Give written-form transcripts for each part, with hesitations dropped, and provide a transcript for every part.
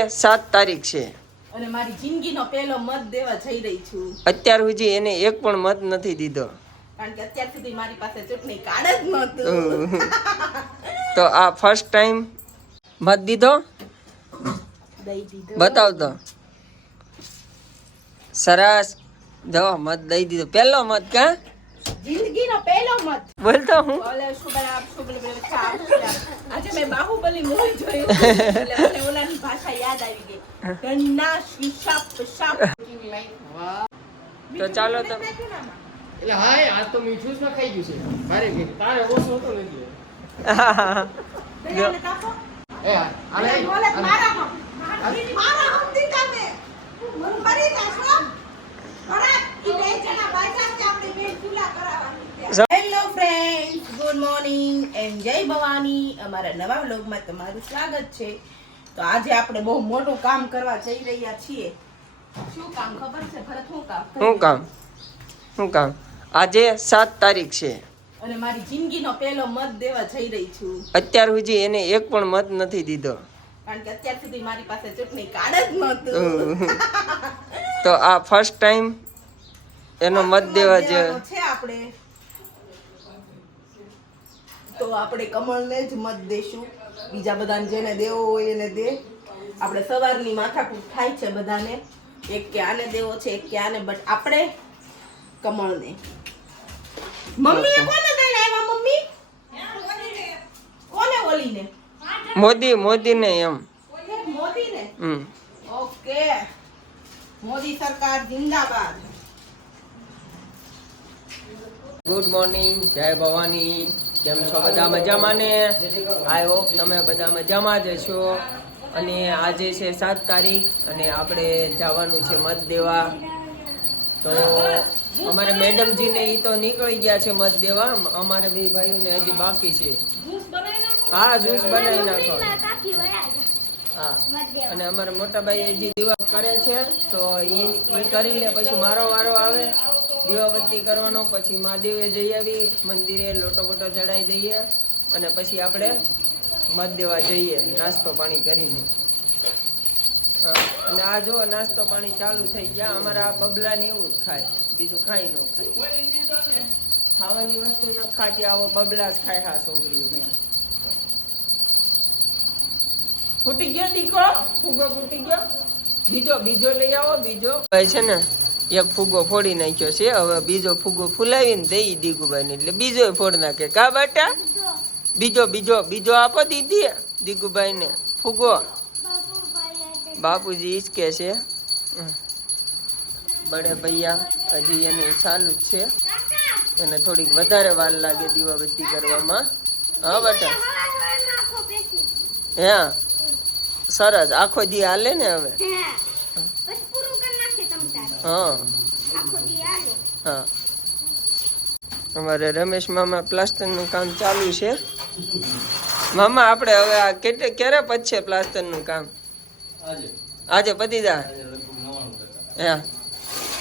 7 તારીખ છે અને મારી જિંદગીનો પહેલો મત દેવા જઈ રહી છું. અત્યાર સુધી એને એક પણ મત નથી દીધો, કારણ કે અત્યાર સુધી મારી પાસે ચૂંટણી કાર્ડ જ નહોતું. તો આ ફર્સ્ટ ટાઈમ મત દીધો. દઈ દીધો. બતાવતો. સરસ. જો મત દઈ દીધો. પહેલો મત કા જિંદગીનો પહેલો મત. બોલતો હું આજે મેં બાહુબલી મૂવી જોયું એટલે મને ઓલાની ભાષા યાદ આવી ગઈ. ગન્ના શીશાપ શાપ. તો ચાલો તો એટલે હાય આ તો મીઠું માં ખાઈ ગયું છે મારે કે તારે ઓછો હતો નથી પેલાને કાપો. એ આલે બોલે મારા હમ દીકા મે મન મરી નાખો. બરાબર ઈ બે જણા બાજા કે આપણે બે ચૂલા કરાવવાની. Hello friends, good morning and જય ભવાની. અમારા નવા વ્લોગમાં તમારું સ્વાગત છે. તો આજે આપણે બહુ મોટું કામ કરવા જઈ રહ્યા છીએ. શું કામ ખબર છે ભરત? શું કામ આજે 7 તારીખ છે અને મારી જિંદગીનો પહેલો મત દેવા જઈ રહી છું. અત્યાર સુધી એને એક પણ મત નથી દીધો, કારણ કે અત્યાર સુધી મારી પાસે ચૂંટણી કાર્ડ જ નહોતું. તો આ ફર્સ્ટ ટાઈમ એનો મત દેવા છે આપણે. તો આપણે કમળને જ મત દેશું. બીજા બધાને જેને દેવો હોય એને દે. આપણે સવારની માથાકૂટ થાય છે બધાને, એક કે આને દેવો છે એક કે આને, બટ આપણે કમળને. મમ્મીએ કોને દઈને આવ્યા? મમ્મી કોને? ઓલીને મોદીને એમ. મોદીને. ઓકે, મોદી સરકાર જિંદાબાદ. ગુડ મોર્નિંગ, જય ભવાની. કેમ છો બધા? મજામાં ને? આઈ હોપ તમે બધા મજામાં જ છો. અને આજે છે 7 તારીખ અને આપણે જવાનું છે મત દેવા. તો અમારે મેડમજીને એ તો નીકળી ગયા છે મત દેવા. અમારે બે ભાઈઓને હજી બાકી છે. હા, જ્યુસ બનાવી નાખો. હા, અને અમારા મોટા ભાઈ હજી દીવા કરે છે, તો એ કરી લે પછી મારો વારો આવે દીવાબત્તી કરવાનો. પછી મહાદેવે જઈ આવી મંદિરે, લોટો બોટો ચડાવી દઈએ અને પછી આપણે મત દેવા જઈએ નાસ્તો પાણી કરીને. અને આ જો નાસ્તો પાણી ચાલુ થઈ ગયા. અમારા આ બબલાને એવું જ ખાય, બીજું ખાઈ ન ખાય. ખાવાની વસ્તુ ન ખાતી, આવો બબલા જ ખાય. હા, છોકરી ફૂટી ગયો દીકો, ફૂગો ફૂટી ગયો. બીજો લઈ આવો. બીજો ભાઈ છે ને એક ફૂગો ફોડી નાખ્યો છે, હવે બીજો ફૂગો ફૂલાવીને દઈ દીગુભાઈ ને, એટલે બીજો ફોડ નાખે. કા બેટા? બીજો આપો દીધી દીગુભાઈ ને ફૂગો. બાપુજી ઈચકે છે. બડે ભૈયા હજી એનું ચાલુ જ છે, એને થોડીક વધારે વાર લાગે દીવાબત્તી કરવામાં. હા બેટા. હા, સરસ. આખો દી હાલે ને હવે? હા. અમારે રમેશ મામા પ્લાસ્ટરનું કામ ચાલુ છે. મામા આપણે હવે આ ક્યારે પતશે પ્લાસ્ટરનું કામ? આજે પતી જાય. હા,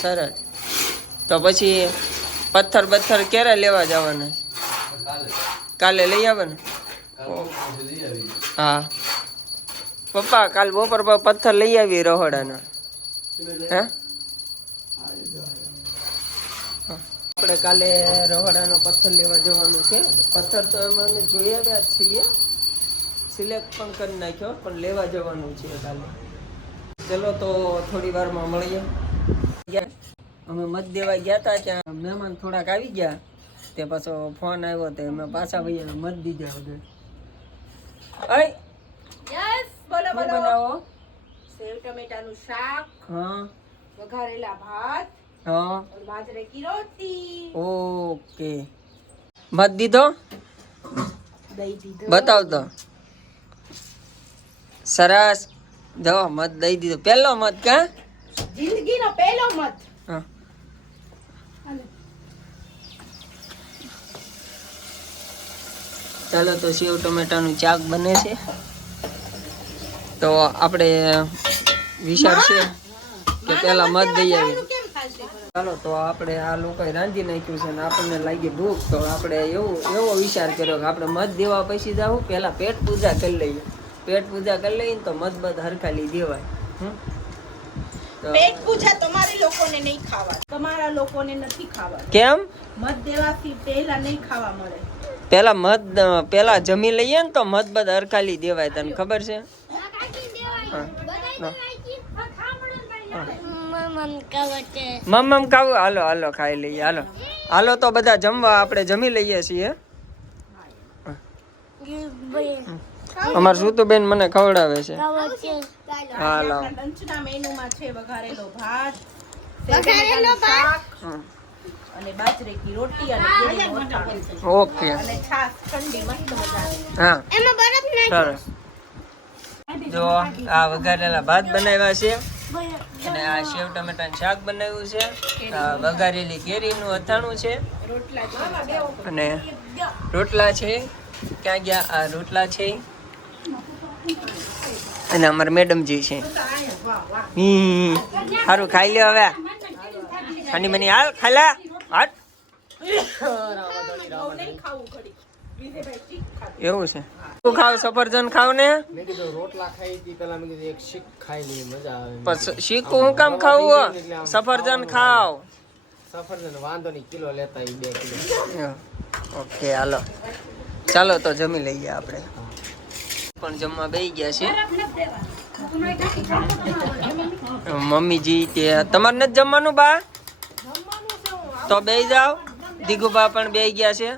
સરસ. તો પછી પથ્થર ક્યારે લેવા જવાના? કાલે લઈ આવવાના? હા પપ્પા, કાલ બપોર પર પથ્થર લઈ આવી રહોડાના. હે, આપણે કાલે રહોડાનો પથ્થર લેવા જવાનું છે. પથ્થર તો અમે જોઈ આવ્યા છીએ, સિલેક્ટ પણ કરી નાખ્યો, પણ લેવા જવાનું છે કાલે. ચલો તો થોડી વારમાં મળીએ. અમે મત દેવા ગયા હતા, ત્યાં મહેમાન થોડાક આવી ગયા, તે પાછો ફોન આવ્યો, તે અમે પાછા ભાઈ મત દીધા વગર. બોલો બોલો. બનાવો સેવ ટમેટાનું શાક, હા, વઘારેલા ભાત, હા, બાજરે કી રોટી. ઓકે. મત દીધો. દઈ દીધો. બતાવતો. સરસ. જો મત દઈ દીધો. પહેલો મત કા જિંદગીનો પહેલો મત. હા. ચાલો તો સેવ ટમેટાનું શાક બને છે. તો આપણે વિચારશે કે પેલા મત દઈ આવી. ચાલો તો આપણે આ લોકોએ રાંધી નાખ્યું છે ને આપણને લાગી ભૂખ, તો આપણે એવો વિચાર કર્યો કે આપણે મત દેવા પછી જાવું, પહેલા પેટ પૂજા કરી લઈએ. પેટ પૂજા કરી લઈને તો મત હરખાલી દેવાય. તો પેટ પૂજા તમારી લોકોને નહીં ખાવા, તમારા લોકોને નથી ખાવા. કેમ? મત દેવાથી પહેલા નહીં ખાવા મળે. પેલા જમી લઈએ ને તો મત હરખાલી દેવાય. તને ખબર છે? મમ ખાવું. હાલો ખાઈ લઈએ. હાલો તો બધા જમવા આપણે જમી લઈએ છીએ. અમાર સુતુબેન મને ખવડાવે છે. હાલો. લંચના મેનુમાં છે વઘારેલો ભાત, વઘારેલો શાક અને બાજરીની રોટી અને કેરીનું અથાણું. ઓકે. અને છાશ ઠંડી મસ્ત મજાની. હા. એમાં બરફ નાખો. સરસ. જો આ વઘારેલા ભાત બનાવ્યા છે અને આ સેવ ટમેટાનું શાક બનાવ્યું છે. આ વઘારેલી કેરીનું અથાણું છે અને રોટલા છે. ક્યાં ગયા? આ રોટલા છે અને અમારા મેડમજી છે. સારું ખાઈ લ્યો હવે. ખાની બની હાલ ખાઈ લે. હાટ. એવું છે? તું ખાવ સફરજન ખાવ ને? મેં કીધું રોટલા ખાઈ હતી પેલા, મેં કીધું એક શીખ ખાઈ લઈ, મજા આવે. પછી શીખું હું કામ ખાવું? સફરજન ખાવ. સફરજન વાંધો નહીં, કિલો લેતા 2 કિલો. ઓકે હાલો ચાલો તો જમી લઈએ આપણે. પણ જમવા બેસી ગયા છે મમ્મીજી. તે તમારે નથી જમવાનું બા? તો બેસી જાઓ. દીગુબા પણ બેસી ગયા છે.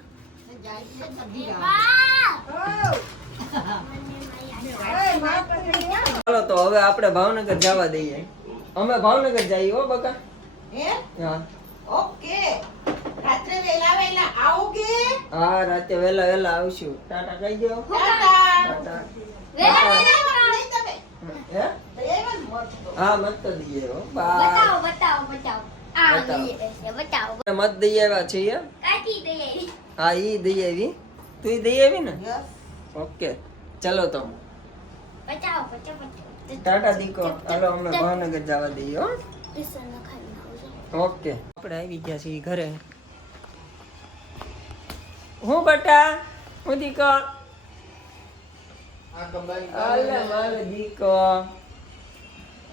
ચાલો તો હવે આપણે ભાવનગર જવા દઈએ. અમે ભાવનગર જઈએ હો બકા. હા ઓકે. રાત્રે વેલા આવોગે? હા રાતે વેલા આવશું. ટાટા કહી દો. ટાટા. હે? હા મત તો દઈએ હો. બતાવો. મત દઈ આવ્યા છીએ. હા ઈ દઈ આવી. તું દઈ આવી ને? ઓકે ચલો તો ટાટા દીકો. હાલો અમને ભાવનગર જવા દઈએ હો. ઓકે આપણે આવી ગયા છીએ ઘરે. હું બટા હું દીકો. અલે મારે દીકો.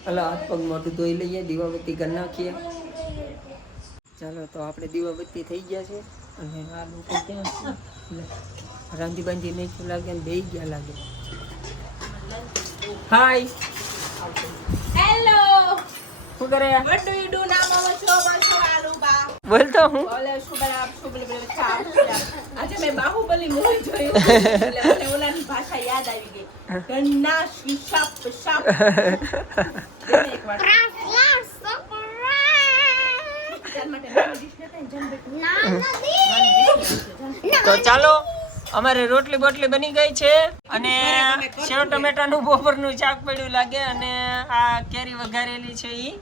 હાલો હાથ પગ મોઢું ધોઈ લઈએ. દીવાબત્તી કરી નાખીએ. ચાલો તો આપણે દીવાબત્તી થઈ ગયા છે અને આ લોકો ક્યાં છે? રાંધી બાંધી નહીં લાગે ને બેસી ગયા લાગે. Hi hello. શું કરે? What do you do now, Mama? Aluba. બોલતો હું. બોલે આજે મેં બાહુબલી મૂવી જોયું એટલે મને ઓલાની ભાષા યાદ આવી ગઈ. ગન્ના શીશાપ શાપ. તો ચાલો અમારે રોટલી બોટલી બની ગઈ છે અને સેવ ટમેટાનું બપોરનું શાક પડ્યું લાગે અને આ કેરી વઘારેલી છે ઈ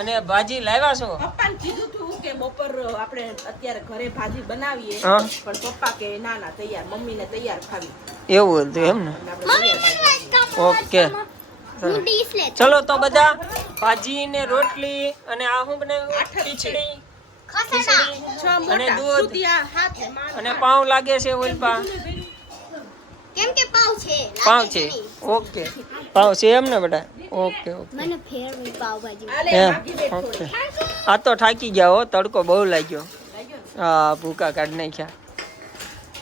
અને ભાજી લાવ્યા છો. પપ્પાને કીધું તું કે બપોર આપણે અત્યારે ઘરે ભાજી બનાવીએ પણ પપ્પા કે ના ના તૈયાર મમ્મીને તૈયાર ખાવી. એવું હતું એમ ને? ઓકે ચલો તો બધા ભાજી ને રોટલી અને આ શું બનાવ્યું? ખીચડી અને દૂધ અને પાઉં લાગે છે. ઓલપા કેમ કે પાવ છે. ઓકે પાવ છે એમ ને બેટા? ઓકે મને ફેવરેટ પાવભાજી. ઓકે આ તો થાકી ગયા હો. તડકો બહુ લાગ્યો. હા ભૂકા કાઢી નાખ્યા.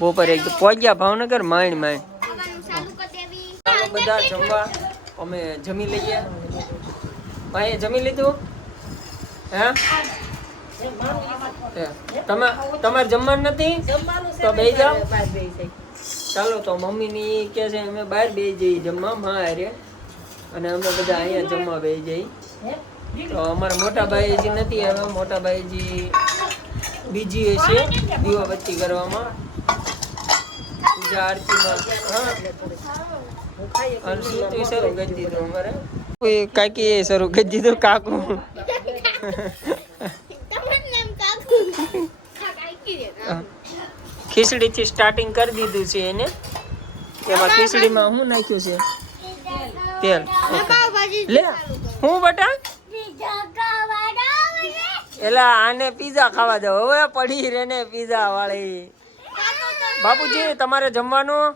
બપોરે એક પહોંચ્યા ભાવનગર માંડ. ચાલો બધા જમવા. અમે જમી લઈએ. ભાઈ જમી લીધું? હે તમારે જમવાનું નથી તો બેસી જાઓ. ચાલો તો મમ્મીની કે છે અમે બહાર બેસી જઈએ જમવા માં હારે અને અમે બધા અહીંયા જમવા બેસી જઈએ. તો અમારા મોટા ભાઈજી નથી. હવે મોટા ભાઈજી બીજી છે દીવાબત્તી કરવામાં, પૂજા આરતીમાં. હા શરૂ કરી દીધું અમારે. કાકી શરૂ કરી દીધું. કાકુ ખીચડી થી સ્ટાર્ટિંગ કરી દીધું છે એને. એમાં ખીચડીમાં શું નાખ્યું છે? તેલ. લે હું બટા એલા આને પીઝા ખાવા દો. હવે પડી રે ને પીઝા વાળી. બાપુજી તમારે જમવાનું?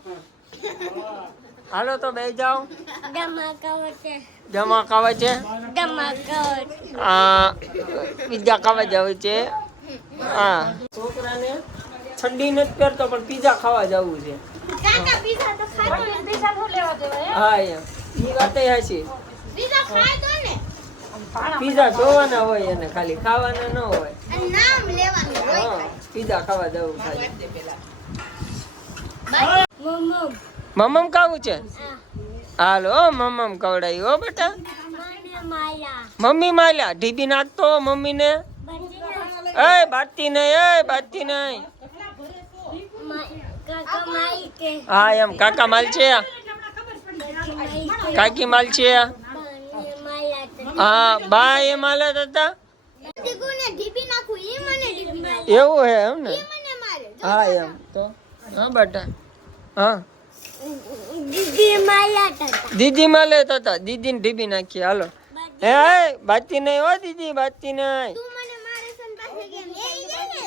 હાલો તો બે જાઓ. Gamakawote. જમા ખાવા છે. Gamakawote. પીઝા ખાવા જવું છે. હા છોકરાને ઠંડી નથી પહેરતો પણ પીઝા ખાવા જવું છે. Kaka pizza to ખાતો ને. Pizza નો લેવા દેવાય. હા એમ એ વાત હાચી. Pizza ખાતો ને. પીઝા જોવાના હોય એને ખાલી ખાવાના ન હોય. અને નામ લેવાનું હોય. હા પીઝા ખાવા જવું ખાલી. મમ્મમ. મમ્મમ ખાવું છે. હાલો મમ્મમ ખવડાવી હો બેટા. મને માયા. મમ્મી માલ્યા ઢીબી નાખતો મમ્મીને. બજીના. એ બાતી નહીં કાકા માઈ કે. હા એમ કાકા માલ છે કાકી માલ છે હા બા એ માલે હતા દીકુને ઢીપી નાખું ઈ મને ઢીપી મારે. એવું હે એમ ને ઈ મને મારે. હા એમ તો હા બેટા હા દીદી માયા હતા. દીદી માલે હતા દીદીને ઢીબી નાખી હાલો હે બાતી નહીં હો દીદી બાતી નહીં. તું મને મારે સન પાસે કેમ એ ઈ ને.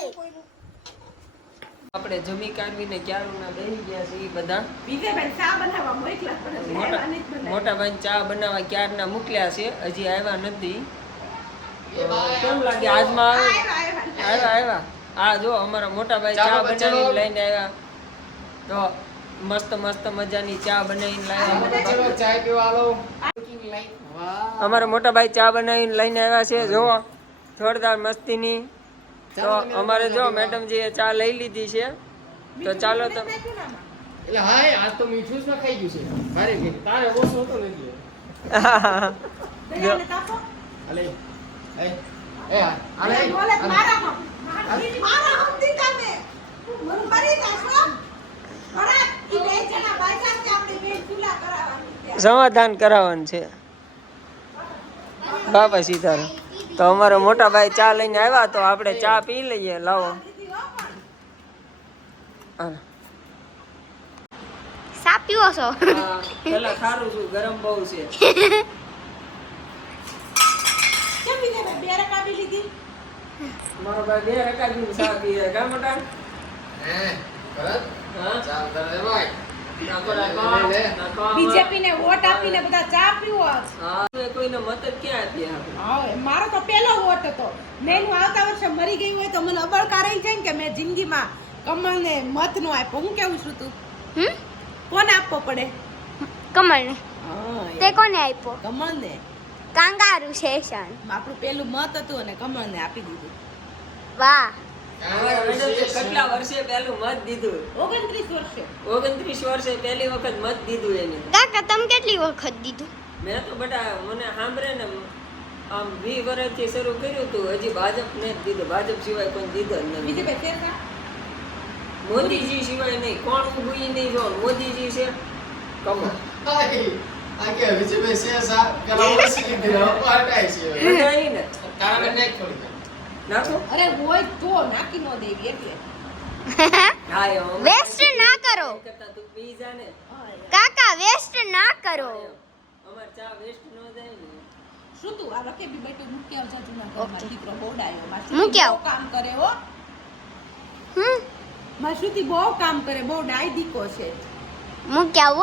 આપણે જમી કાઢવીને ક્યારના બેસી ગયા છે ઈ બધા વિજયભાઈ ચા બનાવવા મોકલા પડે છે. આવ્યા નથી બનાવ્યા. મોટા ભાઈ ચા બનાવવા ક્યારના મોકલ્યા છે હજી આવ્યા નથી. કેમ લાગે આજમાં આવ્યા આ જો અમારા મોટા ભાઈ ચા બનાવીને લઈને આવ્યા તો મસ્ત મસ્ત મજાની ચા બનાવીને લાવ્યા. ચલો ચાય પીવા આવો. અમારા મોટા ભાઈ ચા બનાવીને લઈને આવ્યા છે જો જોરદાર મસ્તીની. તો અમારે જો મેડમજીએ ચા લઈ લીધી છે તો ચાલો તમે એટલે હાય આજ તો મીઠું જ ખાઈ ગયું છે મારે કે તારે ઓછો હતો નથી. દયાને તાપો. અલે એ અલે દયા બોલે મારા હમતી તમે. મરી જાશો. બરાબર ઈ બે જણા બાયસા કે આપણે બે ચૂલા કરાવવાની છે. સમાધાન કરાવવાનું છે બાપા સીતારામ. તો અમારા મોટા ભાઈ ચા લઈને આવ્યા તો આપણે ચા પી લઈએ લાવો. હાલો. સા પીવો છો. હા, પેલા ખારું છું ગરમ બહુ છે. કેમ વિજયભાઈ બે રક આપી લીધી? મારો ભાઈ બે રકાબી ચા પીએ કા મોટા હે ભરત હા ચાલ કરે ભાઈ. નાખો લે, નાખો લે. નાખો. બીજેપી ને વોટ આપીને બધા ચા પીવો. હા કોઈને મત જ ક્યાં આપીએ આપણે. હા મારો તો પહેલો વોટ હતો. મેં આવતા વર્ષે મરી ગઈ હોય તો મને અબળકાર રહી જાય ને કે મેં જિંદગીમાં કમળને મત નો આપ્યો. હું કેવું છું તું કોને આપવો પડે? કમળને. હા તે કોને આપ્યો? કમળને. Kangaroo session. આપણું પેલું મત હતું અને કમળને આપી દીધું. વાહ. અમારા મેડમે કેટલા વર્ષે પહેલું મત દીધું 29 વર્ષે. 29 વર્ષે પહેલી વખત મત દીધું એને. કાકા તમે કેટલી વખત દીધું? મેં તો બેટા મને સાંભળે ને આમ 20 વર્ષથી શરૂ કર્યું હતું હજી ભાજપને જ દીધું. ભાજપ સિવાય કોઈ દીધો જ નથી. વિજયભાઈ શેર મોદીજી સિવાય નહીં કોણ ઊભું ઈ નહીં જો મોદીજી છે કમો આ કે વિજય મે સે સા કલા ઓછી લીધી રહો પાટાઈ છે નહીં ને કારણ ને થોડી નાખો અરે હોય તો નાખી નો દેવી એટલે. હા એમ વેસ્ટ ના કરો કરતા તું પી જા ને કાકા, વેસ્ટ ના કરો. અમાર ચા વેસ્ટ ન જાય ને. શું તું આ રકે બી બેટું મૂકી આવજા જૂના ઓકે. ઘરમાં દીકરો બોડાયો માસી મૂકી આવ. બહુ કામ કરે હો હમ માસુતી બહુ કામ કરે બહુ ડાય દીકો છે. મૂકી આવો.